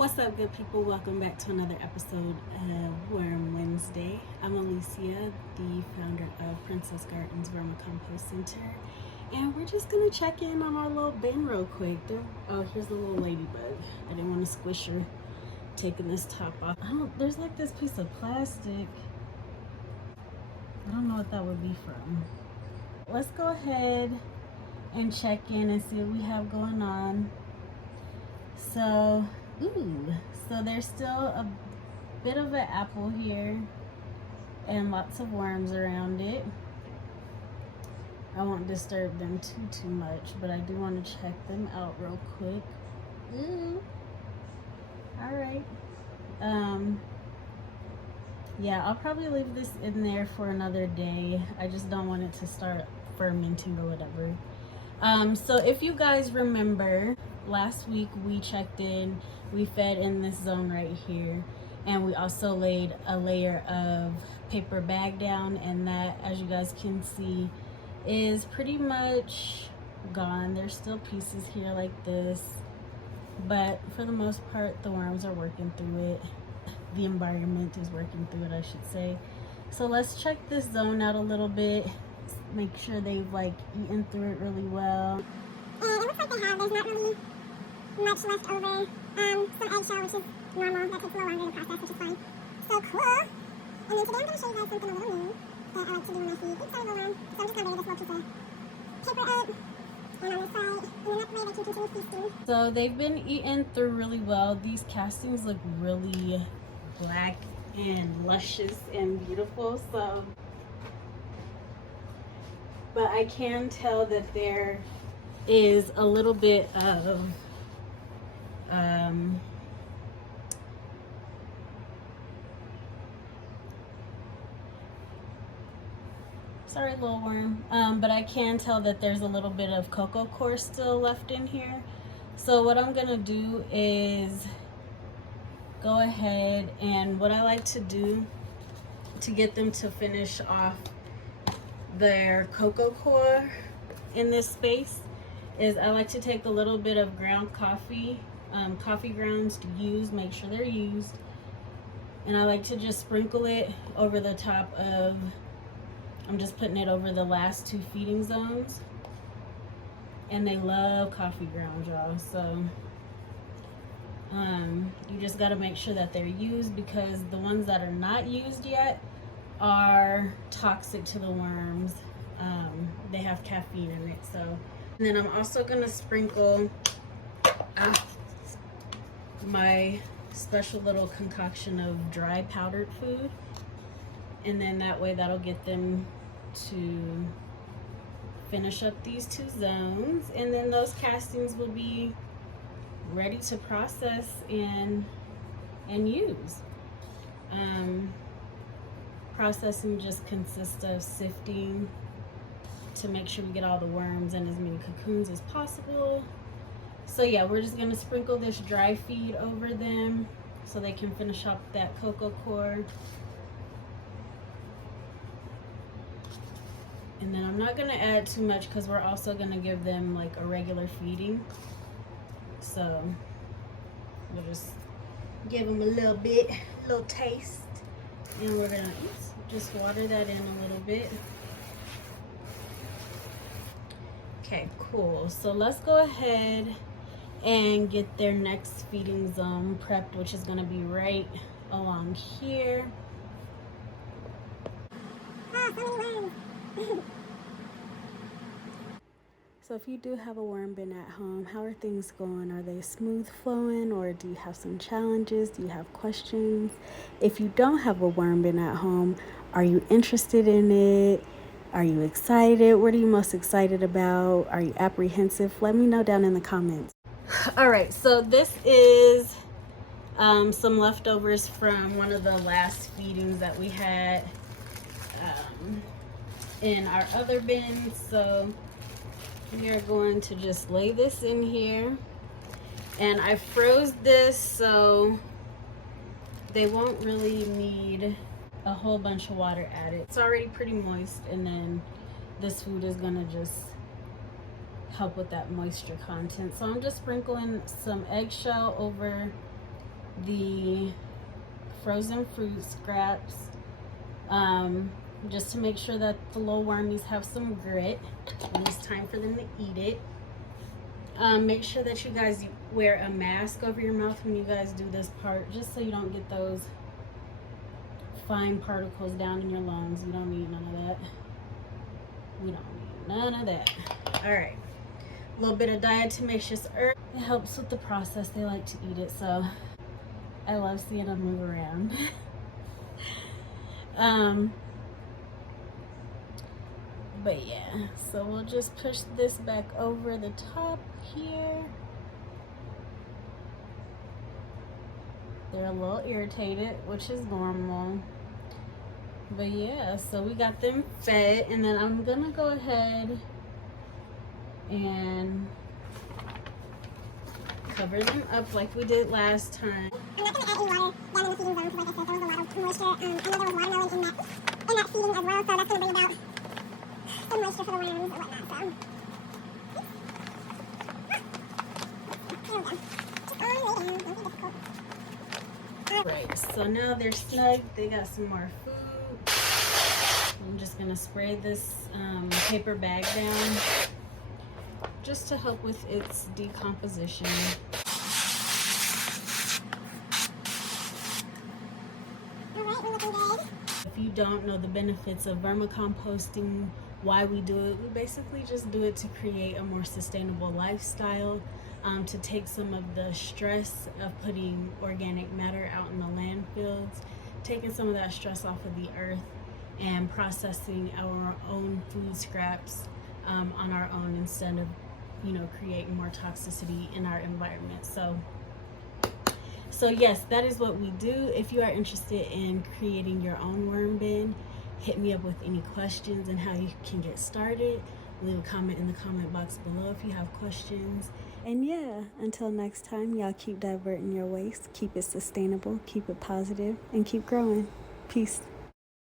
What's up, good people? Welcome back to another episode of Worm Wednesday. I'm Alicia, the founder of Princess Gardens Vermicompost Center, and we're just gonna check in on our little bin real quick. Oh, here's the little ladybug. I didn't want to squish her taking this top off. There's like this piece of plastic. I don't know what that would be from. Let's go ahead and check in and see what we have going on. So there's still a bit of an apple here and lots of worms around it. I won't disturb them too much, but I do want to check them out real quick. All right. Yeah, I'll probably leave this in there for another day. I just don't want it to start fermenting or whatever. So if you guys remember, last week we checked in, we fed in this zone right here, and we also laid a layer of paper bag down, and that, as you guys can see, is pretty much gone. There's still pieces here like this, but for the most part the worms are working through it. The environment is working through it, I should say. So let's check this zone out a little bit, make sure they've like eaten through it really well. And it looks like they have. There's not really much left over. Some eggshell, which is normal. That takes a little longer to process, which is fine. So cool. And then today I'm going to show you guys something a little new that I like to do when I feed. Oops, sorry, little worm. So I'm just going to bring this little piece of paper up and on the side. And then that way they can continue feasting. So they've been eaten through really well. These castings look really black and luscious and beautiful. So, but I can tell that there is a little bit of sorry, little worm, but I can tell that there's a little bit of cocoa core still left in here. So what I'm gonna do is go ahead, and what I like to do to get them to finish off their cocoa core in this space is I like to take a little bit of ground coffee, coffee grounds to use, make sure they're used, and I like to just sprinkle it over the top of, I'm just putting it over the last two feeding zones, and they love coffee grounds, y'all. So you just got to make sure that they're used, because the ones that are not used yet are toxic to the worms. They have caffeine in it. So, and then I'm also going to sprinkle my special little concoction of dry powdered food, and then that way that'll get them to finish up these two zones, and then those castings will be ready to process and use. Processing just consists of sifting to make sure we get all the worms and as many cocoons as possible. So yeah, we're just gonna sprinkle this dry feed over them so they can finish up that cocoa core. And then I'm not gonna add too much because we're also gonna give them like a regular feeding. So we'll just give them a little bit, a little taste, and we're gonna just water that in a little bit. Okay, cool. So let's go ahead and get their next feeding zone prepped, which is gonna be right along here. Ah, so many worms. So if you do have a worm bin at home, how are things going? Are they smooth flowing, or do you have some challenges? Do you have questions? If you don't have a worm bin at home, are you interested in it? Are you excited? What are you most excited about? Are you apprehensive? Let me know down in the comments. All right, so this is some leftovers from one of the last feedings that we had in our other bins. So we are going to just lay this in here, and I froze this so they won't really need a whole bunch of water added. It's already pretty moist, and then this food is gonna just help with that moisture content. So I'm just sprinkling some eggshell over the frozen fruit scraps, just to make sure that the little wormies have some grit when it's time for them to eat it. Make sure that you guys wear a mask over your mouth when you guys do this part, just so you don't get those fine particles down in your lungs. You don't need none of that. We don't need none of that. All right, a little bit of diatomaceous earth. It helps with the process. They like to eat it, so I love seeing them move around. But yeah, so we'll just push this back over the top here. They're a little irritated, which is normal. But yeah, so we got them fed, and then I'm gonna go ahead and cover them up like we did last time. I'm not going to add any water down in the feeding zone because, like I said, there was a lot of moisture. I know there was watermelon in that feeding as well, so that's going to bring about some moisture for the worms or whatnot. So, there we go. Just all the way down. Don't be difficult. Right, so now they're snug. They got some more food. I'm just gonna spray this paper bag down just to help with its decomposition. All right, we're looking good. If you don't know the benefits of vermicomposting, why we do it, we basically just do it to create a more sustainable lifestyle, to take some of the stress of putting organic matter out in the landfills, taking some of that stress off of the earth, and processing our own food scraps on our own, instead of, you know, creating more toxicity in our environment. So yes, that is what we do. If you are interested in creating your own worm bin, hit me up with any questions and how you can get started. Leave a comment in the comment box below if you have questions. And yeah, until next time, y'all keep diverting your waste, keep it sustainable, keep it positive, and keep growing. Peace.